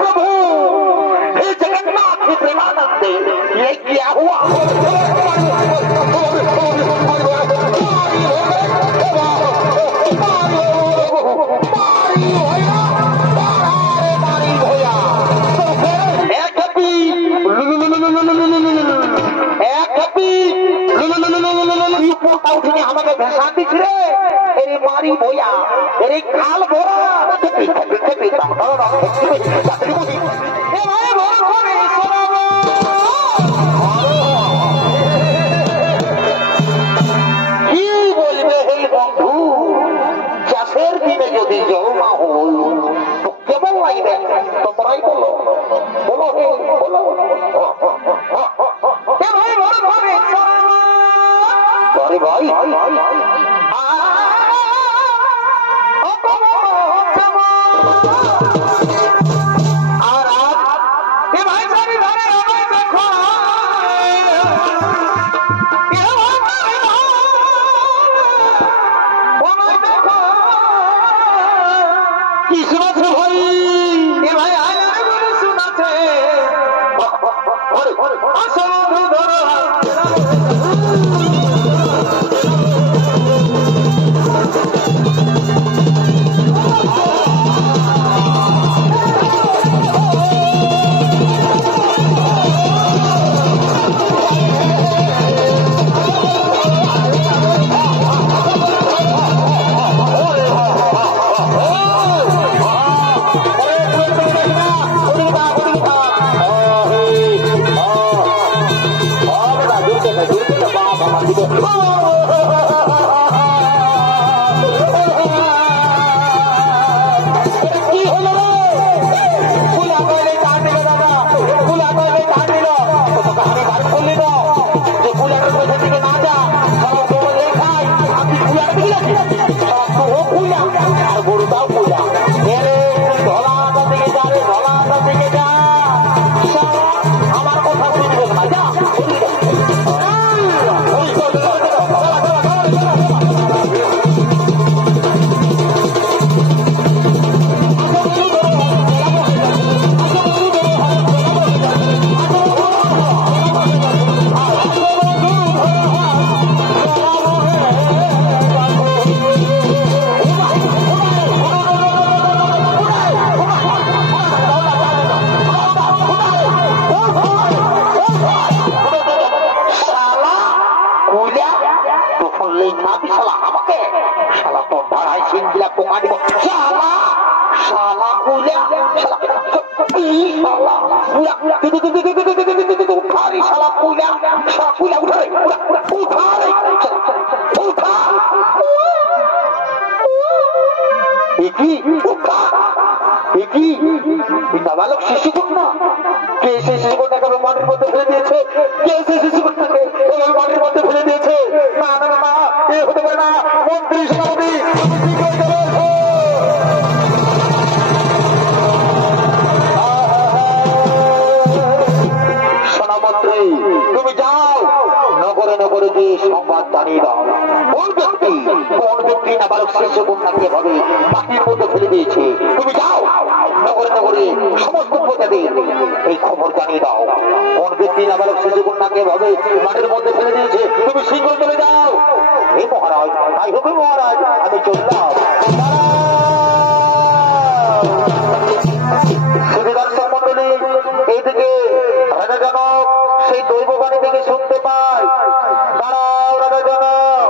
प्रभु हे जगन्नाथ के प्रेमानंद ये क्या हुआ? আমাকে ভেসা দিচ্ছে এরে মারি ভইয়া এরে খাল ভরা কি বলবে হে বন্ধু? চাষের দিনে যদি জল না হই তো কেমন লাগবে তোমরাই বলো, বলো হে বলো। ভাই আর ভাই দেখো কি শোনাচ্ছে ভাই? ভাই শোনাচ্ছে নাবালক শিশুকন্যা কে সেই শিশুকন্যাকে মাটির মধ্যে ফেলে দিয়েছে? কে সেই শিশুকন্যাকে মাটির মধ্যে ফেলে দিয়েছে? না না না, এ হতে পারে না। মন্ত্রী সভাপতি সেনামন্ত্রী তুমি যাও, নগরে নগরে যে সংবাদ জানিয়ে দাও কোন ব্যক্তি নাবালক শিশুকন্যাকে এভাবে মাটির মধ্যে ফেলে দিয়েছে। তুমি যাও নগরে নগরে সমস্ত প্রজাদের এই খবর জানিয়ে দাও কোন ব্যক্তি নাবালক শিশুকন্যাকে এভাবে মাটির মধ্যে ফেলে দিয়েছে। তুমি শীঘ্র চলে যাও। হে মহারাজ, তাই হবে মহারাজ, আমি চললাম। সুবিদর্শন মন্ডলী এইদিকে রাজা জনক সেই দৈববাণী থেকে শুনতে পায়। দাঁড়াও রাজা জনক,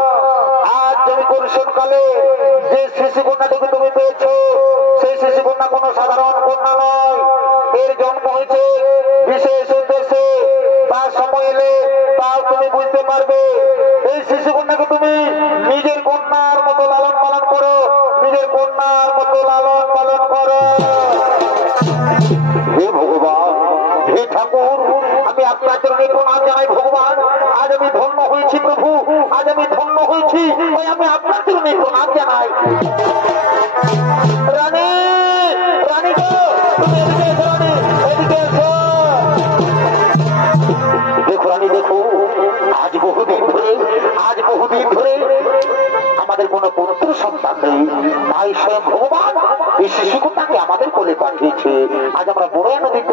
আজ জমি পরিশোধকালে যে শিশুকন্যাটিকে তুমি পেয়েছ সেই শিশুকন্যা কোনো সাধারণ কন্যা নয়। এর জন্ম হয়েছে বিশেষ উদ্দেশ্যে। তার সময় এলে তাও তুমি বুঝতে পারবে। এই শিশুকন্যাকে তুমি নিজের কন্যার মতো লালন পালন করো, নিজের কন্যার মতো লালন পালন করো। হে ভগবান, হে ঠাকুর, আমি আপনার চরণে প্রণাম জানাই। ভগবান, আজ আমি ধন্য হয়েছি। প্রভু, আজ আমি ধন্য হয়েছি। আমি আপনার চরণে প্রণাম জানাই। রানী, রানী গো, তুমি এদিকে এসো, রানী, এদিকে এসো। দেখো রানী, দেখো, আজ বহুদিন ধরে আমাদের কোনো পুত্র সন্তান নেই, তাই স্বয়ং ভগবান এই শিশুকন্যাকে আমাদের কোলে পাঠিয়েছে। আজ আমরা বড়ই আনন্দিত,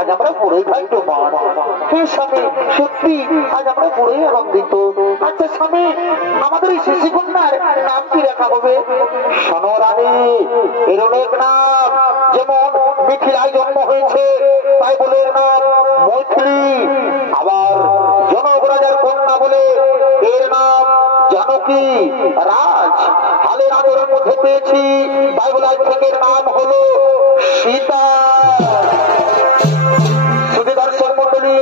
আজ আমরা বড়ই ভাগ্যবান। হে স্বামী, সত্যি আজ আমরা বড়ই আনন্দিত। আচ্ছা স্বামী, আমাদের এই শিশুকন্যার নাম কি রাখা হবে? শোনো রানী, এর অনেক নাম, যেমন মিথিলায় জন্ম হয়েছে তাই বলে এর নাম মৈথিলী। আবার জনক রাজার কন্যা বলে এর নাম জানকী। রাজ হালের আদরের মধ্যে পেয়েছি তাই বলে আজ থেকে এর নাম হলো সীতা। শুধু দর্শক মন্ডলী,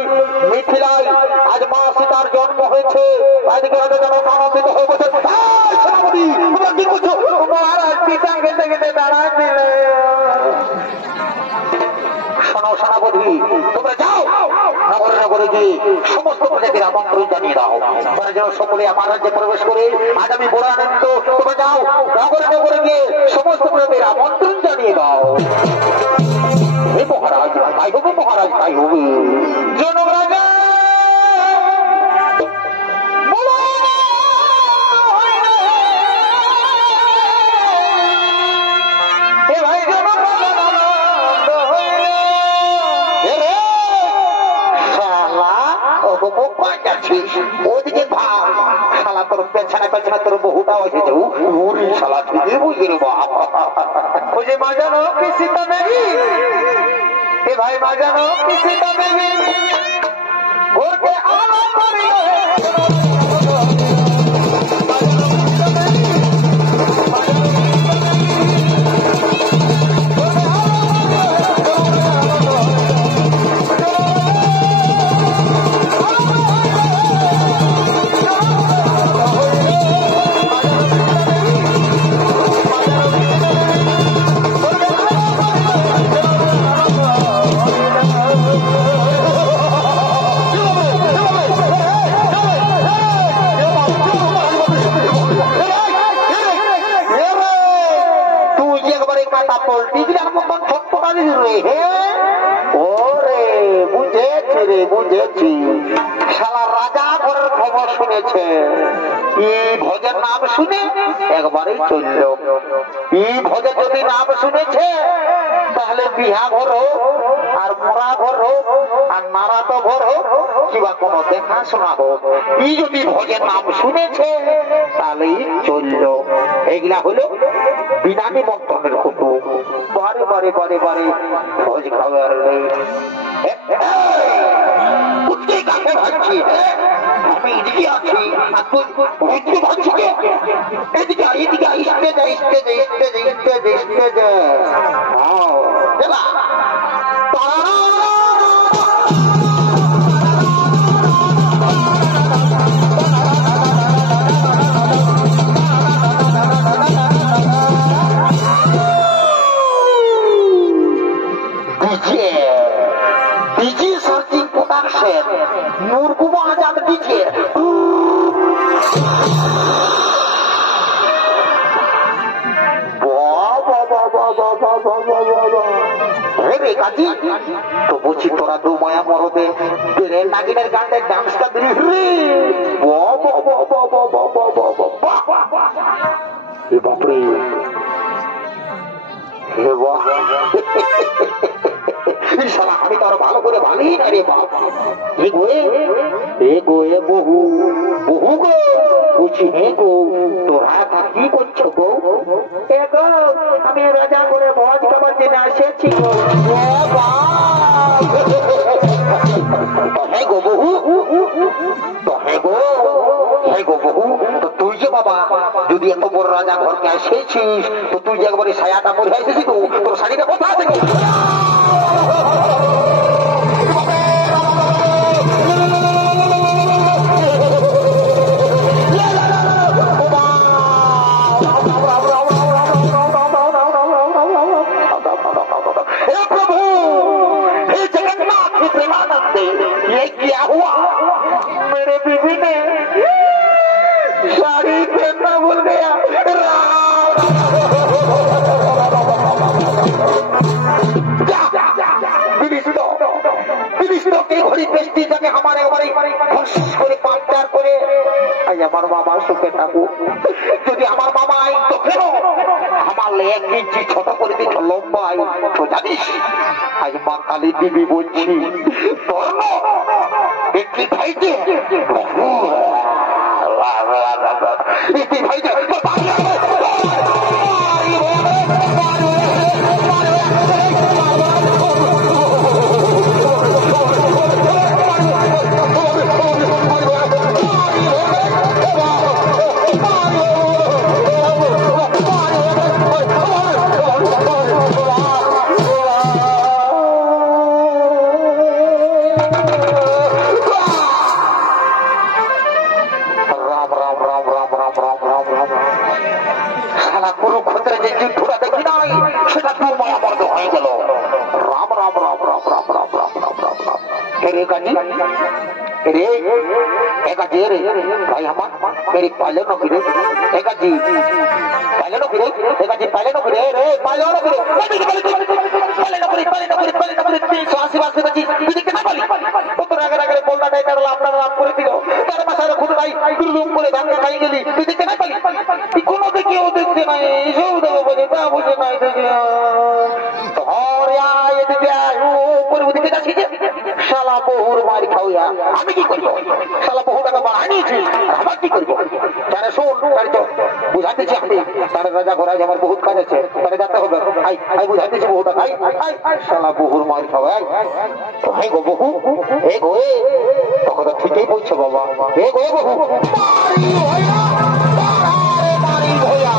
মিথিলায় আজ মা সীতার জন্ম হয়েছে, তাই দিকে রাজা জনক আনন্দিত হয়ে বসে। সেনাপতি, তোমরা কি করছো? মহারাজ সীতা গেতে গেতে দাঁড়ান দিলে। শোনো সেনাপতি, তোমরা যাও নগরে নগরে গিয়ে সমস্ত প্রজাতির আমন্ত্রণ জানিয়ে দাও, তারা যেন সকলে আমার রাজ্যে প্রবেশ করে। আজ আমি বড় আনন্দ, তোমরা যাও নগরে নগরে গিয়ে সমস্ত প্রজাতির আমন্ত্রণ জানিয়ে দাও। হে মহারাজ, তাই হবে মহারাজ, তাই হবে। জনক রাজা ওদিকে শালা তোর পেছনে পেছনে তোর বহুটা এসেছে। শালা ঠিকই বুঝলি রে বাপ। বুঝে মাজানো কি সীতা দেবী? এ ভাই মাজানো কি সীতা দেবী? ঘরকে আলো করিল বুঝেছি। শালা রাজা ঘরের খবর শুনেছে, এই ভোজের নাম শুনে একবারেই চলল। এই ভোজের যদি নাম শুনেছে তাহলে বিহা ঘর হোক আর মরা ঘর হোক আর নারাত ঘর হোক কিংবা কোনো দেখাশোনা হোক, এই যদি ভোজের নাম শুনেছে তাহলেই চলল। এগুলা হলো বিনা নিমন্ত্রণের কুটুম। বারে বারে বারে বারে ভোজ খাবার আমি এদিকে আছি আর তুই ভাবছি এদিকে এদিকে স্টেজে স্টেজে স্টেজে স্টেজে স্টেজে মুরগুমা আজাদ দিচ্ছে। তো বলছি তোরা দু মায়া মরদে নাগিনের গানটা ডান্সটা দিলি রে বাপরে। আমি তো আরো ভালো করে ভালি না রে বাবা। বহু বহু গো, বলছি হে গো তোরা কি করছো গো? আমি রাজা করে ভোজ খাবার জন্য এসেছি গো। হে গো বহু, হে গো হে গো বহু, তো তুই যে বাবা যদি এত বড় রাজা ঘরকে এসেছিস তো তুই যে একবারে ছায়াটা পরে এসেছিস তো তোর শাড়িটা কোথা থেকে? আমার মামা সুখে থাকুক। যদি আমার মামা আইন তো কেন আমার 1 ইঞ্চি ছোট করে দিত লম্বা আইন তো জানিস আজ মা কালী দিবি বলছি ধর্ম একটি ভাইতে ভাইতে भाई हमार मेरी पाले नो फिरे एका जी पाले नो फिरे रे पाले नो फिरे पाले नो फिरे 380 বাসে বাজি তুই দেখতে না পারি কত রাগে রাগে বলটা টাই করলা আপনারা রাত করে দিল তার মাথায় খুদ ভাই দুরুম করে ধান খাই গেলি তুই দেখতে না পারি তুই কোন দিকে ও দেখতে নাই সব দেবো বলে তা বুঝে নাই দেখে তোর এদিকে ও উপরে ওদিকে যাচ্ছি শালা বহুর মার খাওয়া আমি কি করব শালা বহু টাকা বানিয়েছি আমার কি করব তারে শোন তারে তো বুঝাতেছি আমি তারে রাজা ঘোড়া আমার বহুত কাজ আছে তারে যেতে হবে আই বুঝাতেছি বহুটা আই শালা বহুর মার খাওয়া তো হে গো বহু হে গো তখন তো ঠিকই বলছো বাবা হে গো বহু মারি ভয়া মারি ভয়া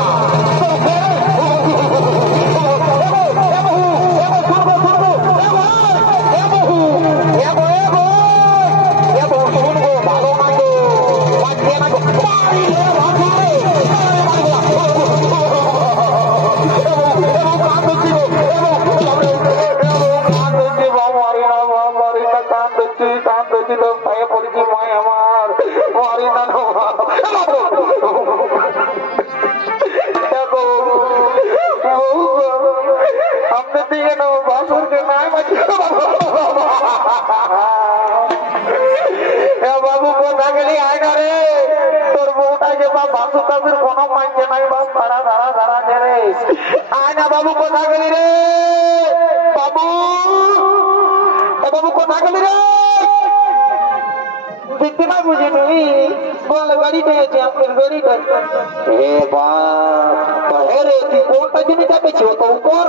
बाबू कोथा गली आय ना रे तोर बउटा जे बाप भासु कासुर कोनो मानजे नाही बाप धरा धरा धरा दे रे आय ना बाबू कोथा गली रे बाबू ए बाबू कोथा गली रे দেখতে না বুঝি নই বল গাড়িতে আছে আপনার গাড়িতে এ বাপ রে তুই কোনটা জমি যাবেছি তো উপর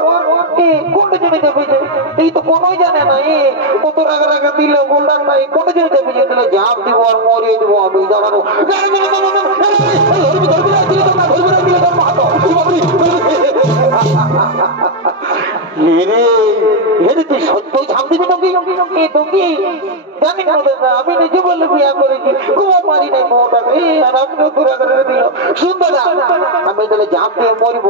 এ কোনটা জমি যাবেছি এই তো কোনোই জানে না এ কত রাগ রাগ দিল বললাম না কোনটা জমি যাবেছি দিলে জাপ দিব আর মরিয়ে দিব আমি জানাবো তুই সত্যই ঝাঁপ দিবি তোকে জানি না আমি নিজে বললে বিয়া করেছি খুব মারি নাই মোটাকে আর আপনি ঘুরে ঘুরে দিল সুন্দর আমি তাহলে ঝাঁপ দিয়ে মরিব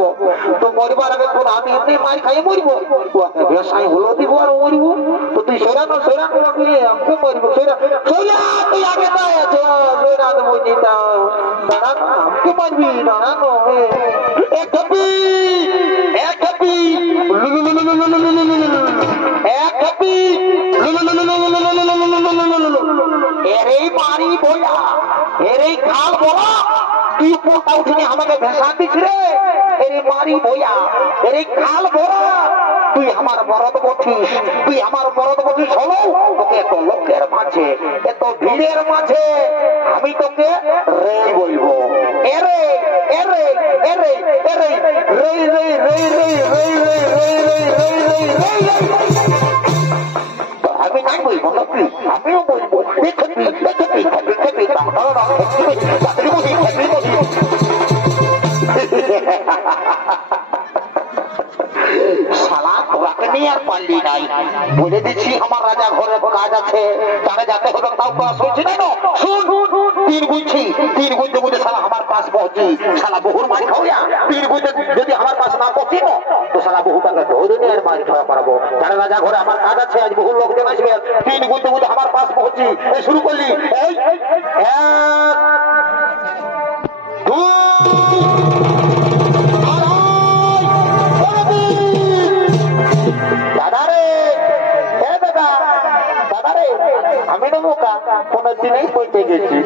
তো মরিবার আগে তোর আমি এমনি মার খাইয়ে মরিব ব্যবসায় হলো দিব আর মরিব তো তুই সেরানো রাখলে আমাকে মরিব সেরা তুই আগে তাই আছো সেরা তো বলছি দাঁড়ানো আমাকে মারবি দাঁড়ানো এক কাপি আমাকে ভেসা দিস রে এর মারি বইয়া এর খাল ভরা তুই আমার মরদ বঠিস হলো তোকে এত লোকের মাঝে এত ভিড়ের মাঝে আমি তোকে রে বলবো এরে এরে এরে এরে রে রে রে রে রে রে রে রে আমি নাই বলবো নাকি আমিও বলবো শালা তোরাকে নিয়ে আর পারলি নাই বলে দিচ্ছি আমার রাজা ঘরে কাজ আছে তারা যাতে হবে তাও তো শুনছি না শুন तीन गुंजे मुझे साला हमारे पास पहुंची साला बहुर मार खाओया तीन गुंजे यदि हमारे पास ना पहुंची ना तो साला बहु का धो देने और मार खावा पारबो तारे राजा घरे हमार काज আছে आज বহু লোক জন আসবে तीन गुंजे मुझे हमारे पास पहुंची ए शुरू করলি এই রে আমি না বোকা কোন দিনেই বইতে গেছি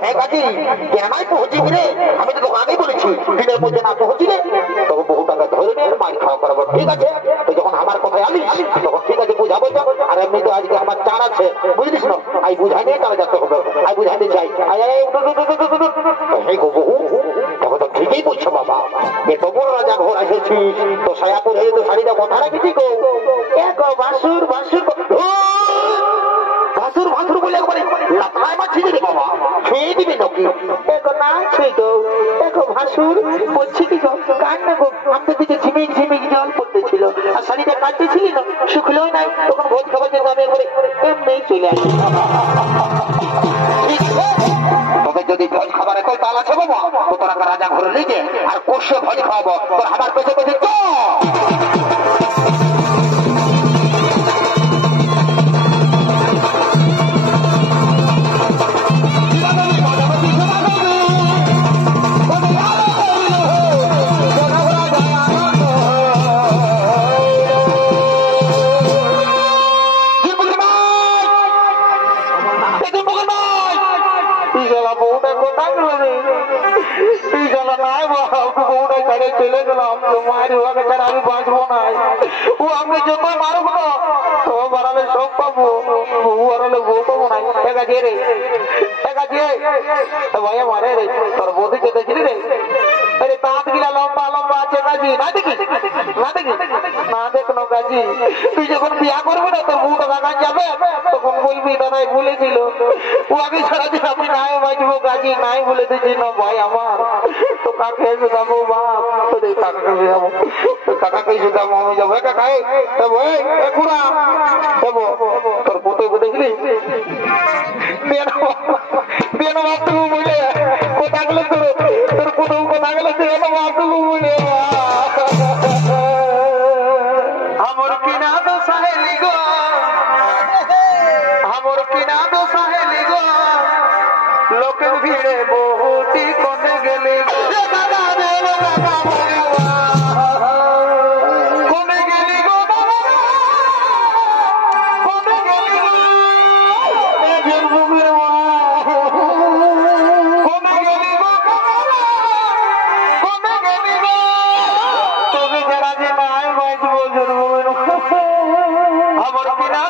হ্যাঁ কাকি কেনাই পৌঁছি রে আমি তো দোকানেই বলেছি দিনের মধ্যে না পৌঁছি রে তখন বহু টাকা ধরে নিয়ে মার খাওয়া করাবো ঠিক আছে তুই যখন আমার কথায় আলিস তখন ঠিক আছে বুঝাবো তো আর এমনি তো আজকে আমার চান আছে বুঝলিস না আই বুঝাই নিয়ে চালা যেতে হবে আই বুঝাইতে চাই বহু তখন তো ঠিকই বলছো বাবা এত বড় রাজা ঘর এসেছিস তো সায়াপুর হয়ে তো শাড়িটা কথা রাখেছি গো এক বাসুর বাসুর ভাসুর ভাসুর বলে একবারে লাফায় মারছি রে বাবা খেয়ে দিবি নাকি এখন না ছুঁই গো দেখো ভাসুর বলছি কি গো কার না গো আমাদের দিকে ঝিমিক ঝিমিক জল পড়তেছিল আর শাড়িটা কাটতেছিলি না শুকলোই নাই তখন ভোজ খাবার জন্য আমি একবারে এমনি চলে আসি তোকে যদি ভোজ খাবারে কই তাল আছে বাবা তো তোরা রাজা ঘরে লিখে আর কষে ভোজ খাওয়াবো তোর আমার পেছে পেছে তো চলে গেলাম তোমার আমি বাঁচবো না ও আমি জন্য মারব না তো বাড়ালে সব পাবো বউ বাড়ালে বউ পাবো না একা দিয়ে রে একা দিয়ে ভাইয়া মারে রে তোর বৌদি চেতেছিলি রে আরে দাঁত গিলা লম্বা লম্বা আছে কাজী না দেখি না দেখি না দেখনো কাজী তুই যখন বিয়া করবি না তোর বউটা বাগান যাবে তখন বলবি দাদাই বলেছিল ও আগে সারাদিন আমি নাই বাঁচবো কাজী নাই বলে দিচ্ছি না ভাই আমার তো কাকে এসে যাবো বাপ তোদের কাকাকে যাবো কাকাকে এসে যাবো আমি যাবো কাকাই যাবো একুড়া যাবো তোর পোতে দেখলি বেনো বাপটুকু বলে কোথা গেলে তোর প্রথম কথা গেলে বেনো বাপটুকু বলে আমার কিনা তো সাহেলি গো আমার কিনা তো সাহেলি গো লোকের ভিড়ে বহুটি কোনে গেলি গো আমার কিনা